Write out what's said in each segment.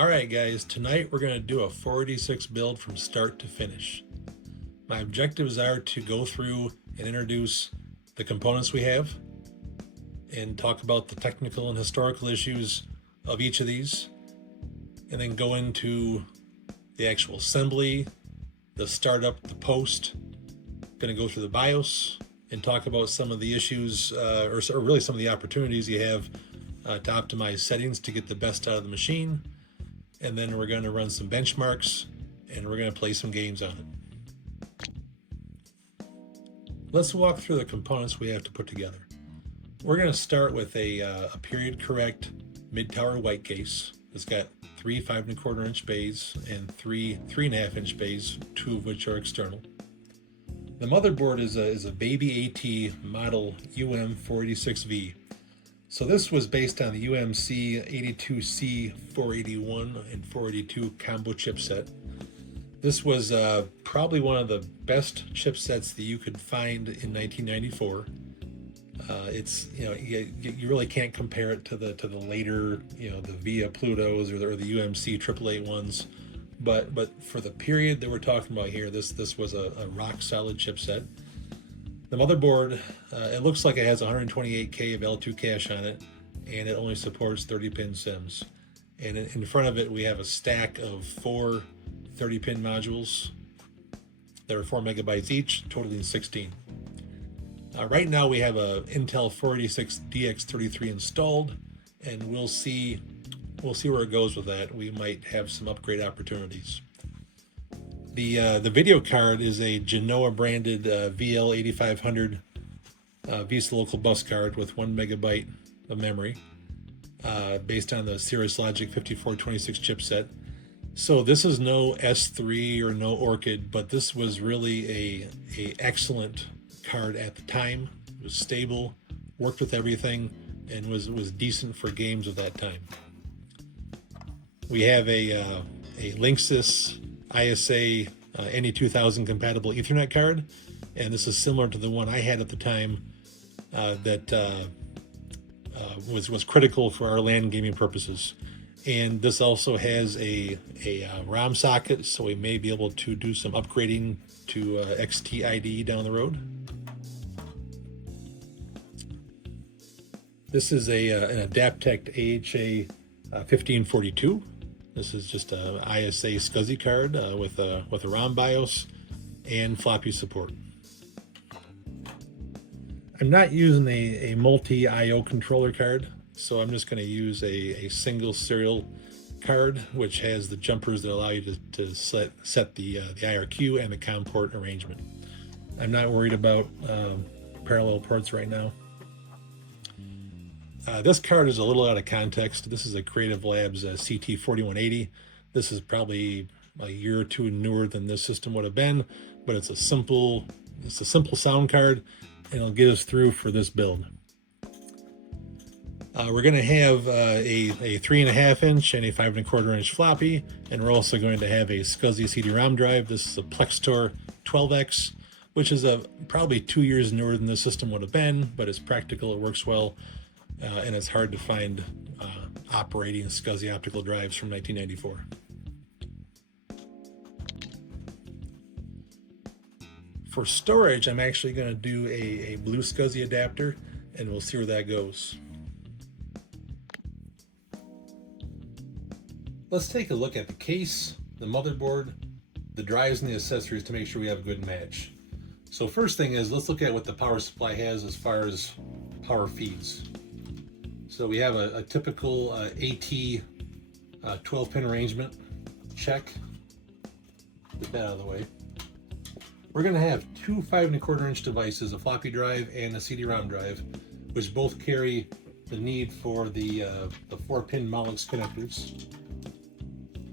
Alright guys, tonight we're going to do a 486 build from start to finish. My objectives are to go through and introduce the components we have and talk about the technical and historical issues of each of these, and then go into the actual assembly, the startup, the post. Going to go through the BIOS and talk about some of the issues or really some of the opportunities you have to optimize settings to get the best out of the machine. And then we're going to run some benchmarks and we're going to play some games on it. Let's walk through the components we have to put together. We're going to start with a period correct mid-tower white case. It's got 3 5¼ inch bays and 3 3½ inch bays, 2 of which are external. The motherboard is a baby AT model UM486V. So this was based on the UMC 82C 481 and 482 combo chipset. This was probably one of the best chipsets that you could find in 1994. It's you really can't compare it to the later the VIA Plutos or the UMC 888 ones, but for the period that we're talking about here, this was a rock solid chipset. The motherboard, it looks like it has 128K of L2 cache on it, and it only supports 30-pin SIMs. And in front of it, we have a stack of 4 30-pin modules. There are 4 megabytes each, totaling 16. Right now, we have a Intel 486DX33 installed, and we'll see where it goes with that. We might have some upgrade opportunities. The video card is a Genoa branded VL8500 VISA local bus card with 1 megabyte of memory, based on the Cirrus Logic 5426 chipset. So this is no S3 or no Orchid, but this was really a excellent card at the time. It was stable, worked with everything, and was decent for games of that time. We have a Linksys ISA NE2000 compatible Ethernet card, and this is similar to the one I had at the time that was critical for our LAN gaming purposes. And this also has a ROM socket, so we may be able to do some upgrading to XT-IDE down the road. This is an Adaptec AHA 1542. This is just a ISA SCSI card with a ROM BIOS and floppy support. I'm not using a multi-IO controller card, so I'm just going to use a single serial card, which has the jumpers that allow you to set the IRQ and the COM port arrangement. I'm not worried about parallel ports right now. This card is a little out of context. This is a Creative Labs CT4180. This is probably a year or two newer than this system would have been, but it's a simple sound card, and it'll get us through for this build. We're going to have a 3½ inch and a 5¼ inch floppy, and we're also going to have a SCSI CD-ROM drive. This is a Plextor 12X, which is probably 2 years newer than this system would have been, but it's practical, it works well. And it's hard to find operating SCSI optical drives from 1994. For storage, I'm actually going to do a blue SCSI adapter, and we'll see where that goes. Let's take a look at the case, the motherboard, the drives, and the accessories to make sure we have a good match. So first thing is, let's look at what the power supply has as far as power feeds. So we have a typical AT 12-pin arrangement. Check. Get that out of the way. We're going to have 2 5¼ inch devices, a floppy drive and a CD-ROM drive, which both carry the need for the 4-pin Molex connectors.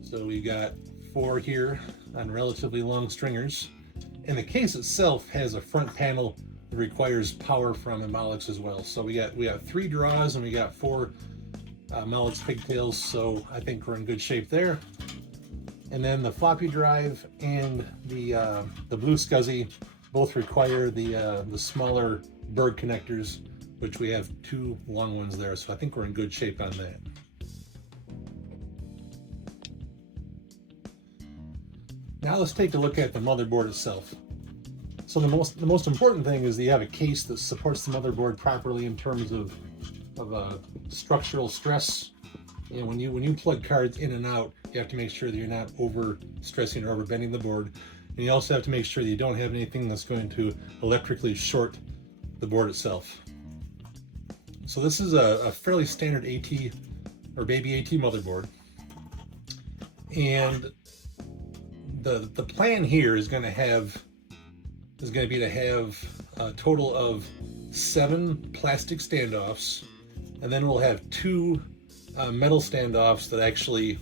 So we've got 4 here on relatively long stringers. And the case itself has a front panel that requires power from a Molex as well. So we got 3 draws and we got 4 Molex pigtails, so I think we're in good shape there. And then the floppy drive and the blue SCSI both require the smaller Berg connectors, which we have 2 long ones there, so I think we're in good shape on that. Now let's take a look at the motherboard itself. So the most important thing is that you have a case that supports the motherboard properly in terms of structural stress. And when you plug cards in and out, you have to make sure that you're not over stressing or over bending the board. And you also have to make sure that you don't have anything that's going to electrically short the board itself. So this is a fairly standard AT or baby AT motherboard. And the plan here is going to be to have a total of 7 plastic standoffs, and then we'll have 2 metal standoffs that actually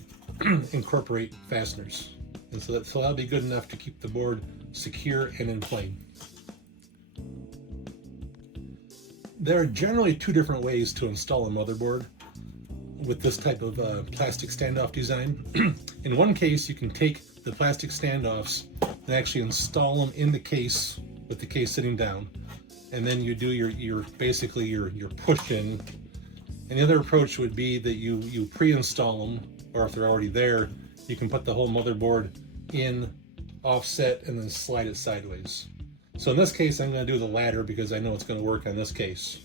incorporate fasteners. And so that'll be good enough to keep the board secure and in plane. There are generally 2 different ways to install a motherboard with this type of plastic standoff design. In one case, you can take the plastic standoffs and actually install them in the case with the case sitting down, and then you do your push in. And the other approach would be that you pre-install them, or if they're already there, you can put the whole motherboard in offset and then slide it sideways. So in this case, I'm going to do the latter because I know it's going to work on this case.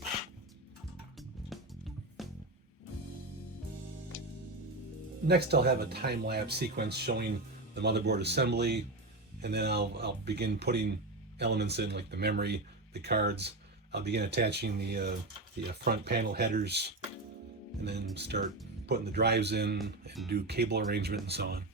Next, I'll have a time-lapse sequence showing the motherboard assembly, and then I'll begin putting elements in like the memory, the cards. I'll begin attaching the front panel headers, and then start putting the drives in and do cable arrangement and so on.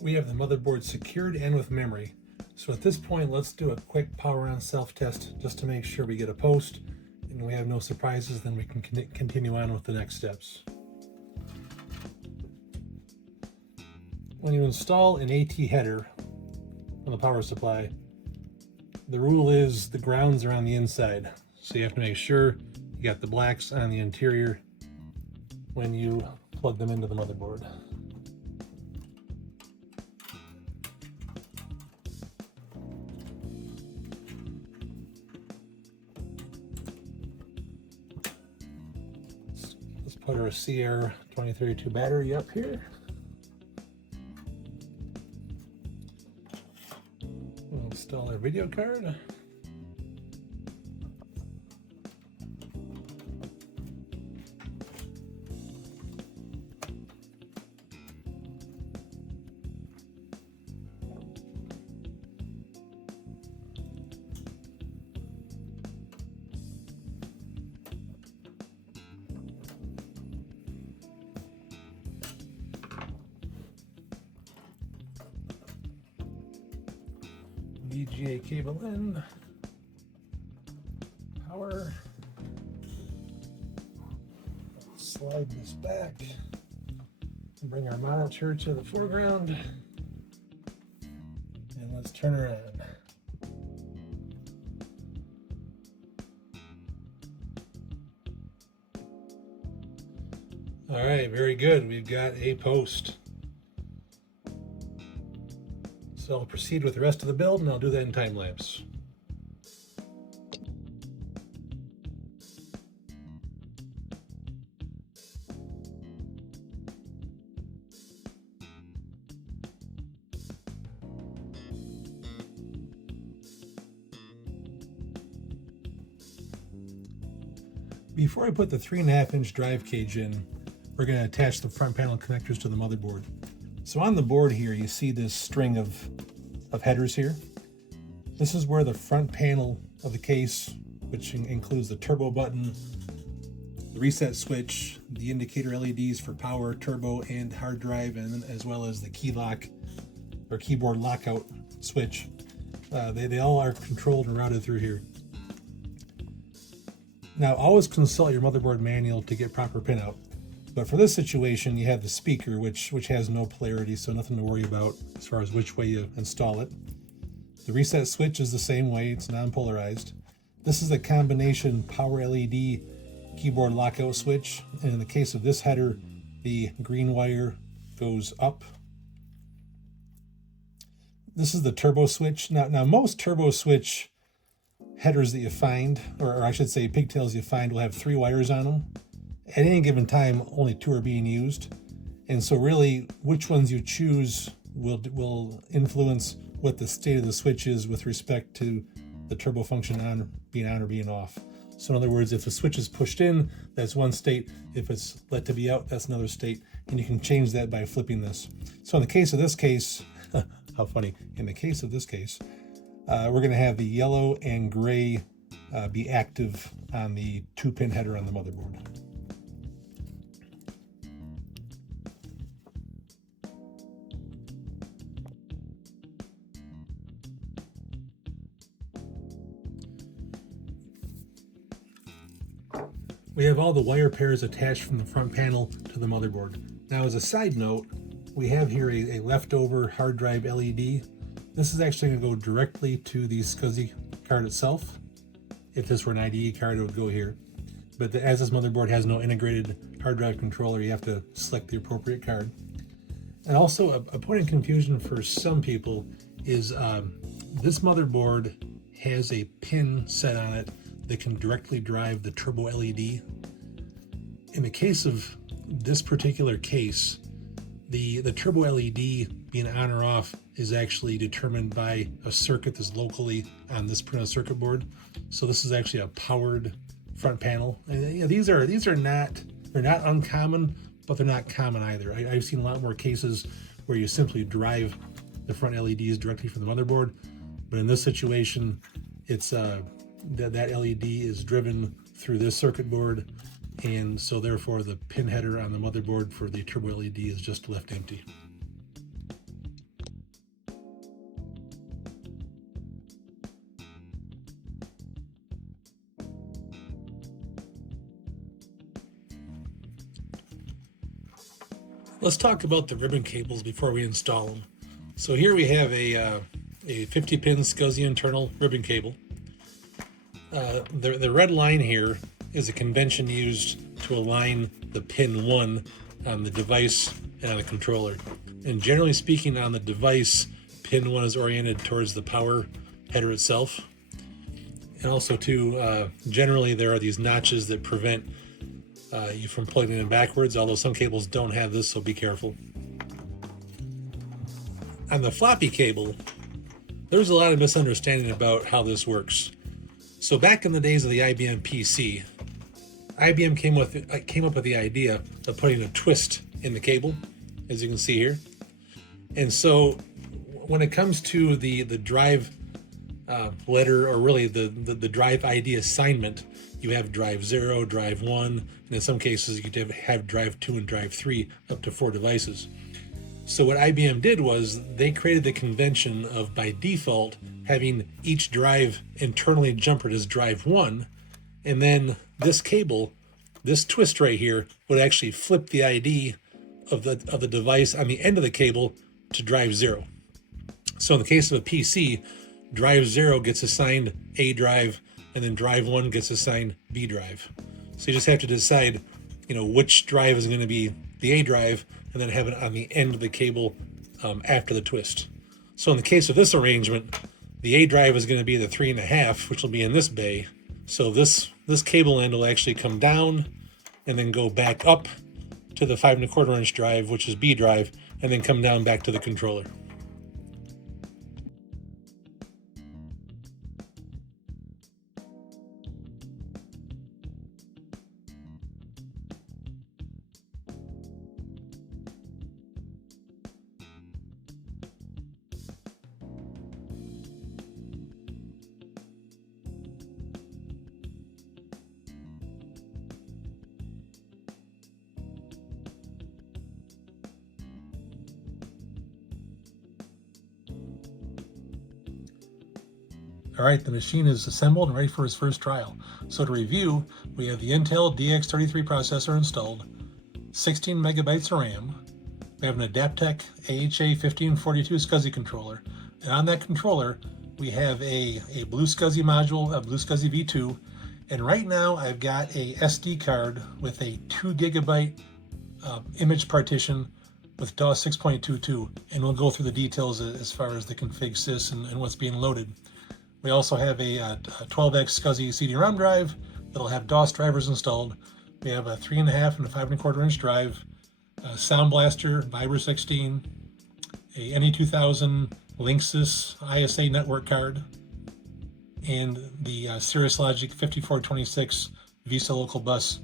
We have the motherboard secured and with memory. So at this point, let's do a quick power on self-test just to make sure we get a post and we have no surprises, then we can continue on with the next steps. When you install an AT header on the power supply, the rule is the grounds are on the inside. So you have to make sure you got the blacks on the interior when you plug them into the motherboard. Put our CR2032 battery up here. We'll install our video card. VGA cable in, power, slide this back, and bring our monitor to the foreground, and let's turn her on. All right, very good. We've got a post. So I'll proceed with the rest of the build, and I'll do that in time lapse. Before I put the 3.5-inch drive cage in, we're going to attach the front panel connectors to the motherboard. So on the board here, you see this string of headers here. This is where the front panel of the case, which includes the turbo button, the reset switch, the indicator LEDs for power, turbo, and hard drive, and as well as the key lock or keyboard lockout switch. They all are controlled and routed through here. Now, always consult your motherboard manual to get proper pinout. But for this situation, you have the speaker, which has no polarity, so nothing to worry about as far as which way you install it. The reset switch is the same way, it's non-polarized. This is a combination power LED keyboard lockout switch, and in the case of this header, the green wire goes up. This is the turbo switch. Now most turbo switch headers that you find, or I should say pigtails you find, will have 3 wires on them. At any given time, only 2 are being used. And so really, which ones you choose will influence what the state of the switch is with respect to the turbo function on or being off. So in other words, if the switch is pushed in, that's one state. If it's let to be out, that's another state. And you can change that by flipping this. So in the case of this case, how funny, in the case of this case, we're going to have the yellow and gray be active on the 2-pin header on the motherboard. We have all the wire pairs attached from the front panel to the motherboard. Now, as a side note, we have here a leftover hard drive LED. This is actually going to go directly to the SCSI card itself. If this were an IDE card, it would go here. But as this motherboard has no integrated hard drive controller, you have to select the appropriate card. And also, a point of confusion for some people is this motherboard has a pin set on it that can directly drive the turbo LED. In the case of this particular case, the turbo LED being on or off is actually determined by a circuit that's locally on this printed circuit board. So this is actually a powered front panel. And these are not uncommon, but they're not common either. I've seen a lot more cases where you simply drive the front LEDs directly from the motherboard, but in this situation, it's that LED is driven through this circuit board, and so therefore the pin header on the motherboard for the turbo LED is just left empty. Let's talk about the ribbon cables before we install them. So here we have a 50-pin SCSI internal ribbon cable. The red line here is a convention used to align the pin 1 on the device and on the controller. And generally speaking, on the device, pin 1 is oriented towards the power header itself. And also too, generally there are these notches that prevent you from plugging in backwards, although some cables don't have this, so be careful. On the floppy cable, there's a lot of misunderstanding about how this works. So back in the days of the IBM PC, IBM came up with the idea of putting a twist in the cable, as you can see here. And so when it comes to the drive letter, or really the drive ID assignment, you have drive 0, drive 1, and in some cases you could have drive 2 and drive 3, up to 4 devices. So what IBM did was they created the convention of, by default, having each drive internally jumpered as drive 1, and then this cable, this twist right here, would actually flip the ID of the device on the end of the cable to drive 0. So in the case of a PC, drive 0 gets assigned A drive, and then drive 1 gets assigned B drive. So you just have to decide, which drive is going to be the A drive, and then have it on the end of the cable after the twist. So in the case of this arrangement, the A drive is going to be the 3.5, which will be in this bay. So this cable end will actually come down and then go back up to the 5.25 inch drive, which is B drive, and then come down back to the controller. All right, the machine is assembled and ready for its first trial. So to review, we have the Intel DX33 processor installed, 16 megabytes of RAM. We have an Adaptec AHA1542 SCSI controller, and on that controller, we have a Blue SCSI module, a Blue SCSI V2, and right now I've got a SD card with a 2 gigabyte image partition with DOS 6.22, and we'll go through the details as far as the config sys and what's being loaded. We also have a 12x SCSI CD-ROM drive that'll have DOS drivers installed. We have a 3.5 and a 5.25 inch drive, a Sound Blaster Viber 16, a NE2000 Linksys ISA network card, and the Cirrus Logic 5426 Visa Local Bus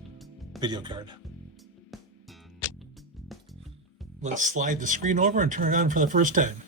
video card. Let's slide the screen over and turn it on for the first time.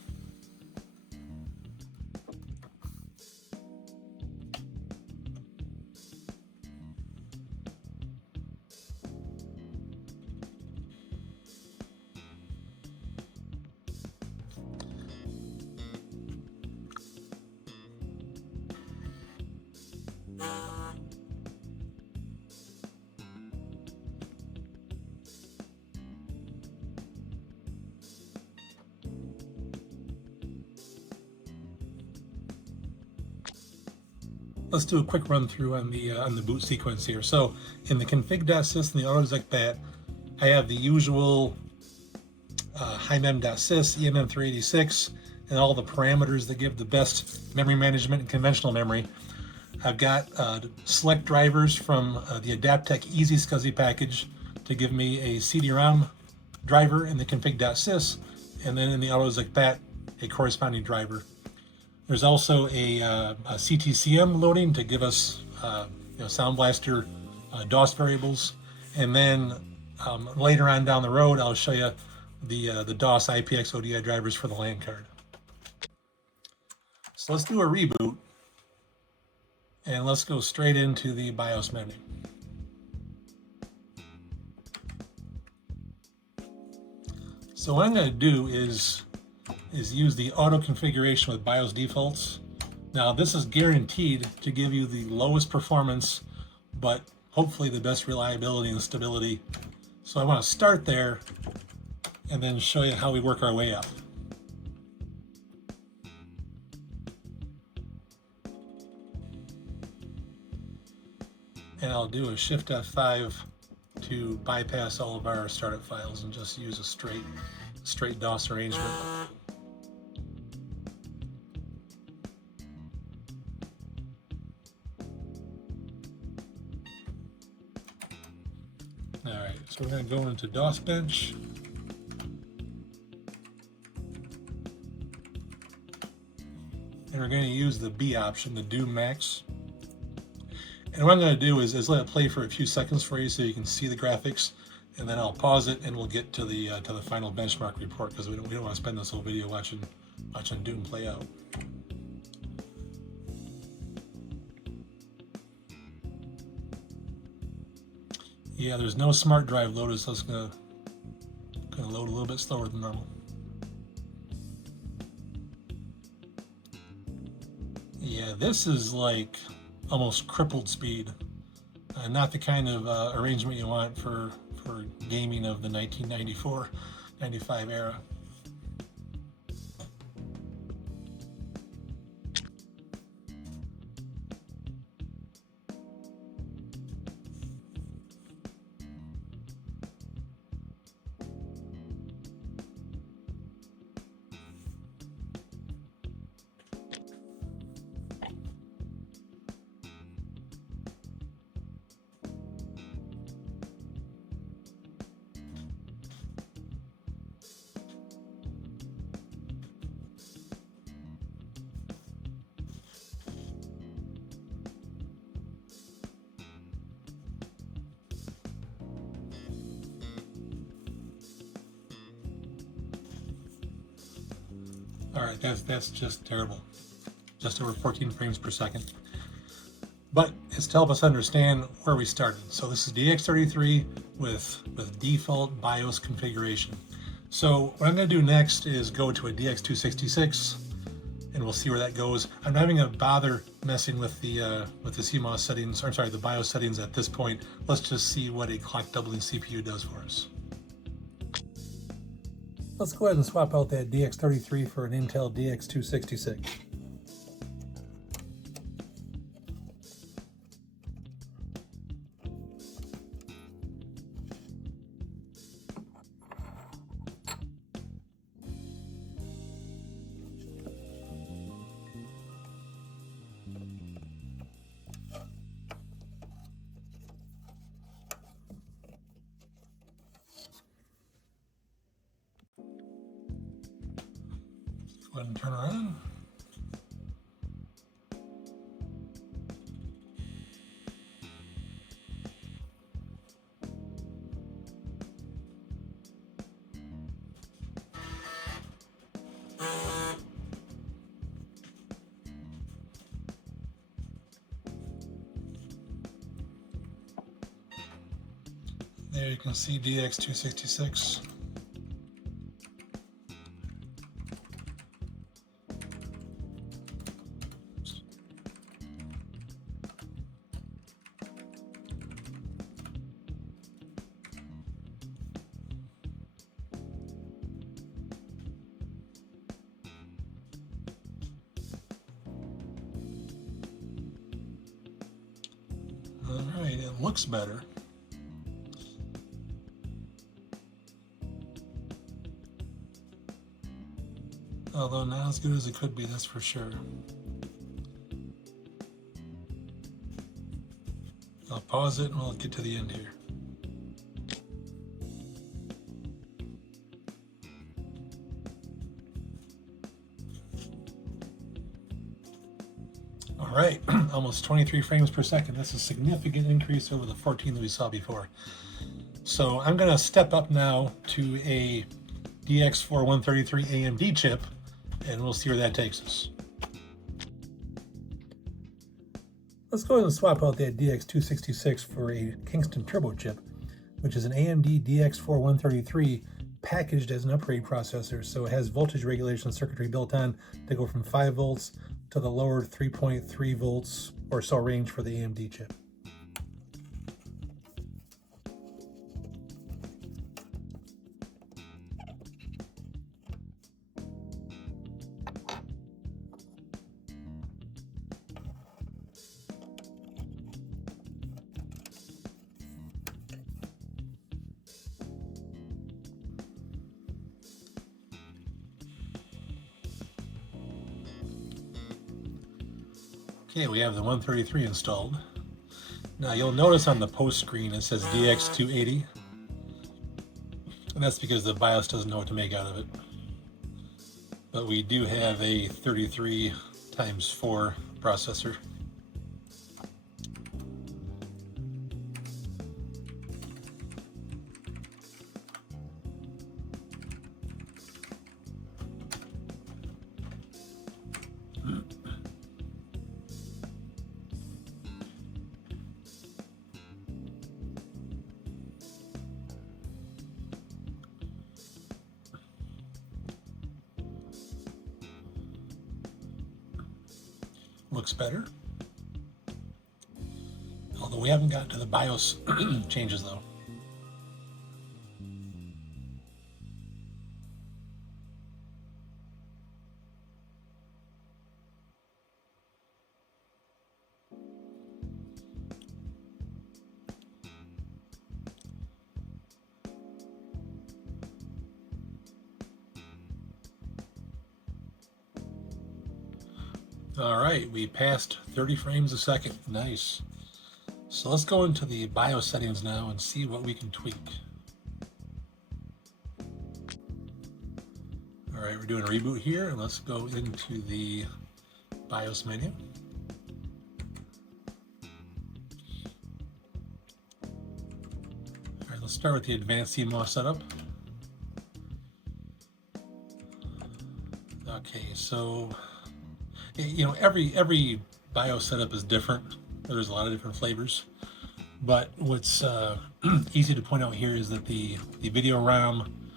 Let's do a quick run through on the boot sequence here. So in the config.sys and the autoexec.bat, I have the usual himem.sys, EMM386, and all the parameters that give the best memory management and conventional memory. I've got select drivers from the Adaptec Easy SCSI package to give me a CD-ROM driver in the config.sys, and then in the autoexec.bat, a corresponding driver. There's also a CTCM loading to give us Sound Blaster DOS variables, and then later on down the road I'll show you the DOS IPX ODI drivers for the LAN card. So let's do a reboot, and let's go straight into the BIOS menu. So what I'm going to do is use the auto configuration with BIOS defaults. Now this is guaranteed to give you the lowest performance, but hopefully the best reliability and stability. So I want to start there and then show you how we work our way up. And I'll do a Shift F5 to bypass all of our startup files and just use a straight DOS arrangement. Alright, so we're going to go into DOS Bench. And we're going to use the B option, the Do Max. And what I'm going to do is let it play for a few seconds for you so you can see the graphics, and then I'll pause it and we'll get to the final benchmark report, because we don't want to spend this whole video watching Doom play out. Yeah, there's no smart drive loaded, so it's gonna load a little bit slower than normal. Yeah, this is like almost crippled speed. Not the kind of arrangement you want for gaming of the 1994-95 era. All right, that's just terrible. Just over 14 frames per second. But it's to help us understand where we started. So this is DX33 with default BIOS configuration. So what I'm going to do next is go to a DX266, and we'll see where that goes. I'm not even going to bother messing with the CMOS settings, or sorry, the BIOS settings at this point. Let's just see what a clock doubling CPU does for us. Let's go ahead and swap out that DX33 for an Intel DX266. Go ahead and turn around. There you can see DX266. All right, it looks better. Although not as good as it could be, that's for sure. I'll pause it and we'll get to the end here. All right, almost 23 frames per second. That's a significant increase over the 14 that we saw before. So I'm gonna step up now to a DX4133 AMD chip, and we'll see where that takes us. Let's go ahead and swap out that DX266 for a Kingston turbo chip, which is an AMD DX4133 packaged as an upgrade processor. So it has voltage regulation circuitry built on to go from 5 volts to the lower 3.3 volts or so range for the AMD chip. Okay, we have the 133 installed. Now you'll notice on the post screen it says DX280, and that's because the BIOS doesn't know what to make out of it. But we do have a 33x4 processor. Looks better. Although we haven't gotten to the BIOS changes though. All right, we passed 30 frames a second. Nice. So let's go into the BIOS settings now and see what we can tweak. All right, we're doing a reboot here, and let's go into the BIOS menu. All right, let's start with the advanced CMOS setup. Okay, so you know, every BIOS setup is different. There's a lot of different flavors, but what's easy to point out here is that the video RAM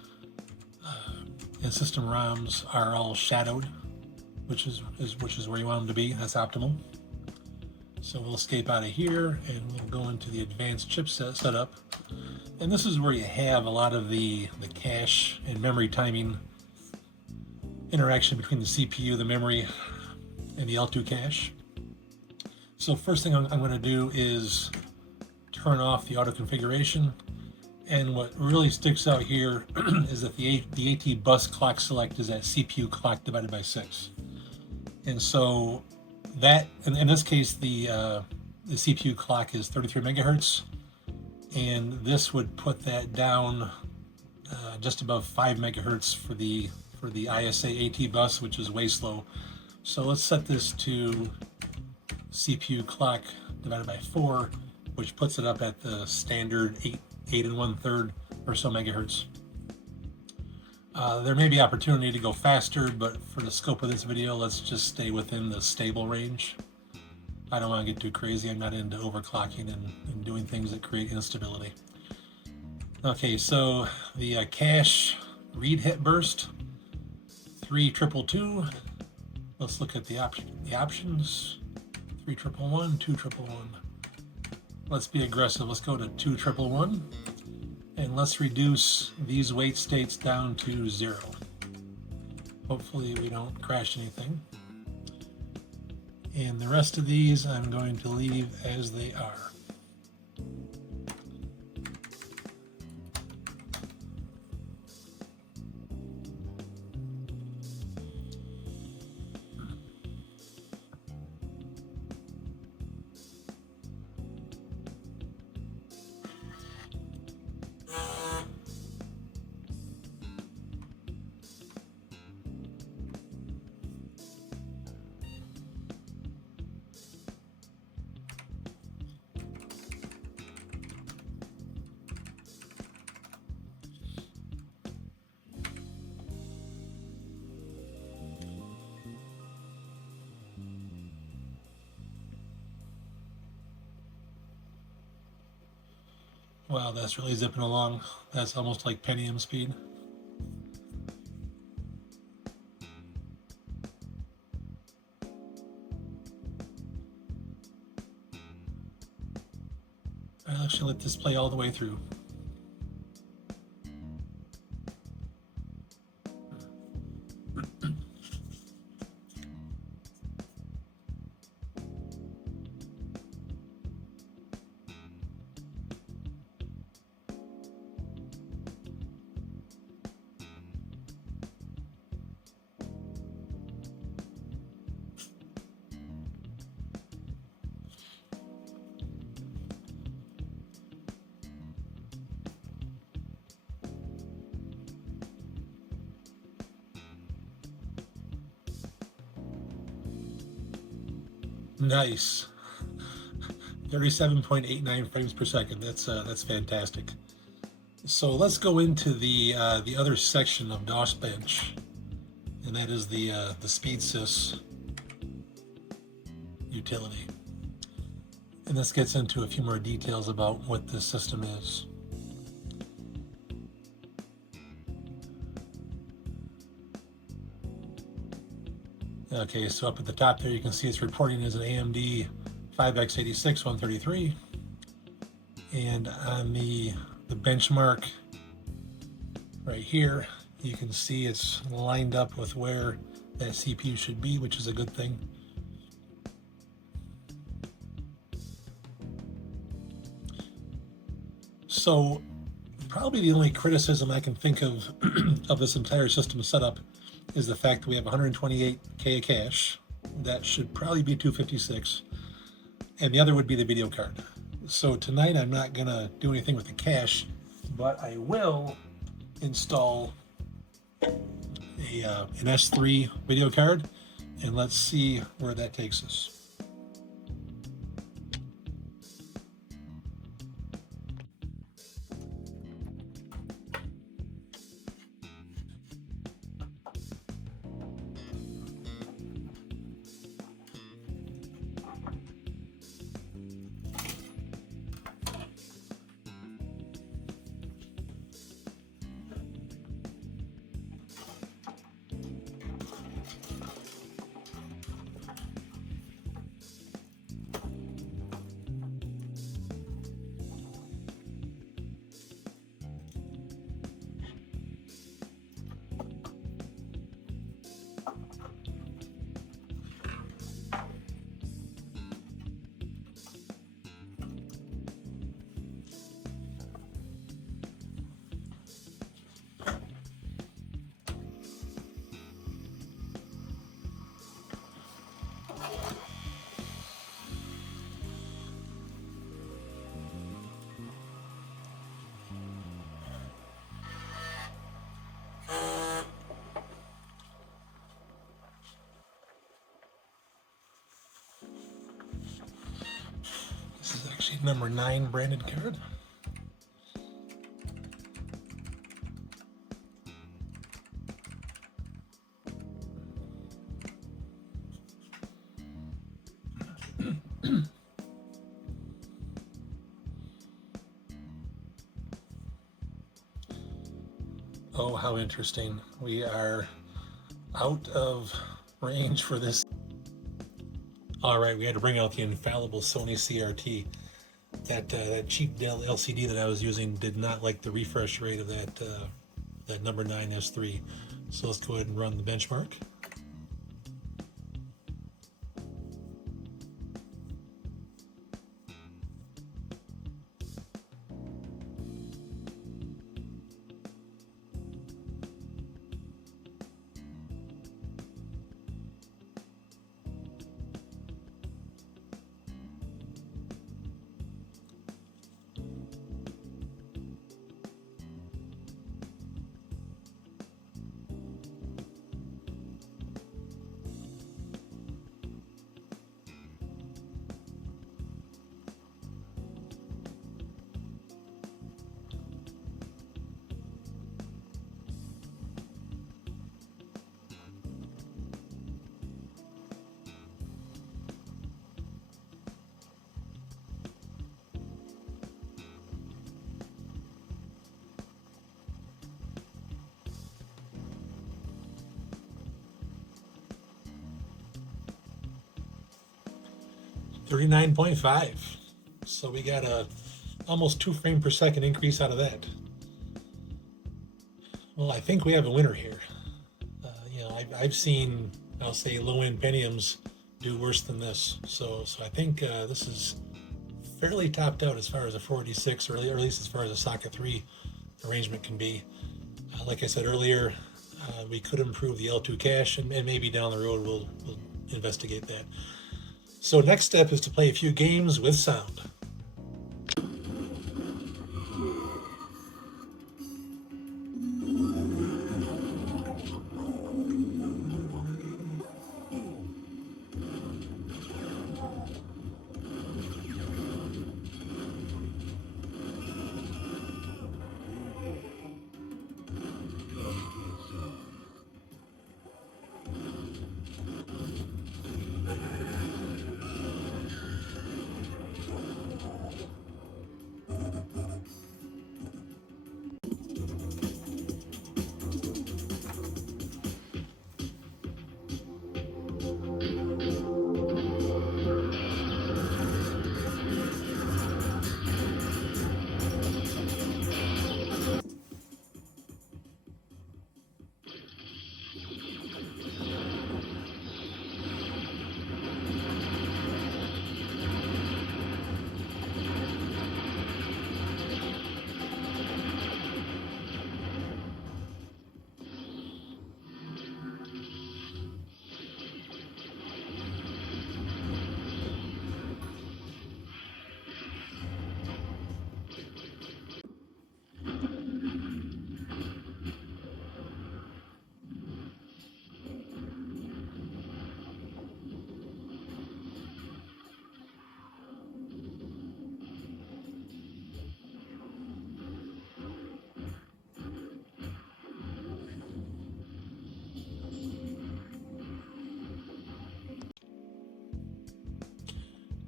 and system ROMs are all shadowed, which is where you want them to be. That's optimal. So we'll escape out of here and we'll go into the advanced chipset setup, and this is where you have a lot of the cache and memory timing interaction between the CPU, the memory, and the L2 cache. So first thing I'm going to do is turn off the auto configuration, and what really sticks out here is that the AT bus clock select is at CPU clock divided by 6, and so that in this case the CPU clock is 33 megahertz, and this would put that down just above 5 megahertz for for the ISA AT bus, which is way slow. So let's set this to CPU clock divided by 4, which puts it up at the standard 8 and 1/3 or so megahertz. There may be opportunity to go faster, but for the scope of this video, let's just stay within the stable range. I don't want to get too crazy. I'm not into overclocking and doing things that create instability. Okay, so the cache read hit burst, 3222. Let's look at the options. 3111, 2111. Let's be aggressive. Let's go to 2111. And let's reduce these wait states down to 0. Hopefully we don't crash anything. And the rest of these I'm going to leave as they are. Wow, that's really zipping along. That's almost like Pentium speed. I'll actually let this play all the way through. Nice. 37.89 frames per second. That's fantastic. So let's go into the other section of DOS Bench, and that is the SpeedSys utility. And this gets into a few more details about what this system is. Okay, so up at the top there you can see it's reporting as an AMD 5x86 133, and on the benchmark right here you can see it's lined up with where that CPU should be, which is a good thing. So probably the only criticism I can think of of this entire system setup is the fact that we have 128K cache. That should probably be 256, and the other would be the video card. So tonight I'm not gonna do anything with the cache, but I will install an S3 video card, and let's see where that takes us. a number 9 branded card. Oh, how interesting. We are out of range for this. All right, we had to bring out the infallible Sony CRT. That cheap Dell LCD that I was using did not like the refresh rate of that number 9 S3. So let's go ahead and run the benchmark. $39.5. So we got a almost 2 frames per second increase out of that. Well, I think we have a winner here. I've seen, I'll say, low-end Pentiums do worse than this. So I think this is fairly topped out as far as a 486, or at least as far as a socket 3 arrangement can be. Like I said earlier, we could improve the L2 cache, and maybe down the road we'll investigate that. So next step is to play a few games with sound.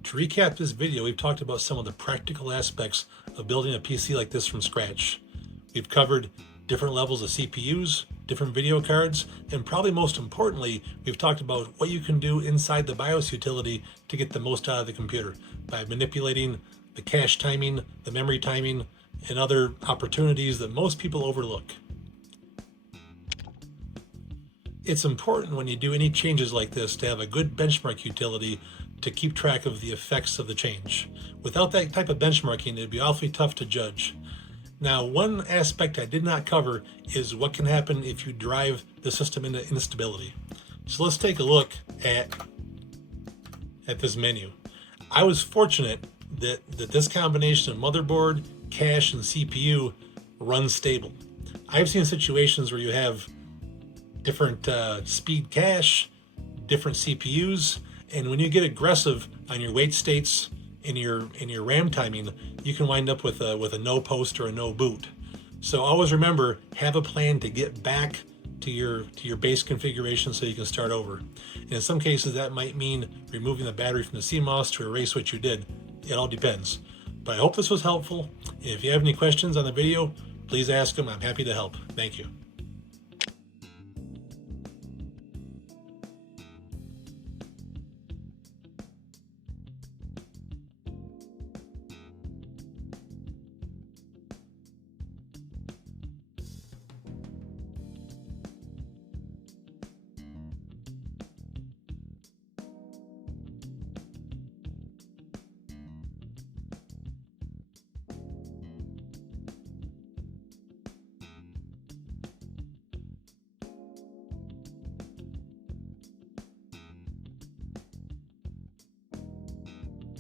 To recap this video, we've talked about some of the practical aspects of building a PC like this from scratch. We've covered different levels of CPUs, different video cards, and probably most importantly, we've talked about what you can do inside the BIOS utility to get the most out of the computer by manipulating the cache timing, the memory timing, and other opportunities that most people overlook. It's important when you do any changes like this to have a good benchmark utility to keep track of the effects of the change. Without that type of benchmarking, it'd be awfully tough to judge. Now, one aspect I did not cover is what can happen if you drive the system into instability. So let's take a look at this menu. I was fortunate that this combination of motherboard, cache, and CPU runs stable. I've seen situations where you have different speed cache, different CPUs, and when you get aggressive on your wait states in your RAM timing, you can wind up with a no post or a no boot. So always remember, have a plan to get back to your base configuration so you can start over. And in some cases that might mean removing the battery from the CMOS to erase what you did. It all depends. But I hope this was helpful. If you have any questions on the video, please ask them. I'm happy to help. Thank you.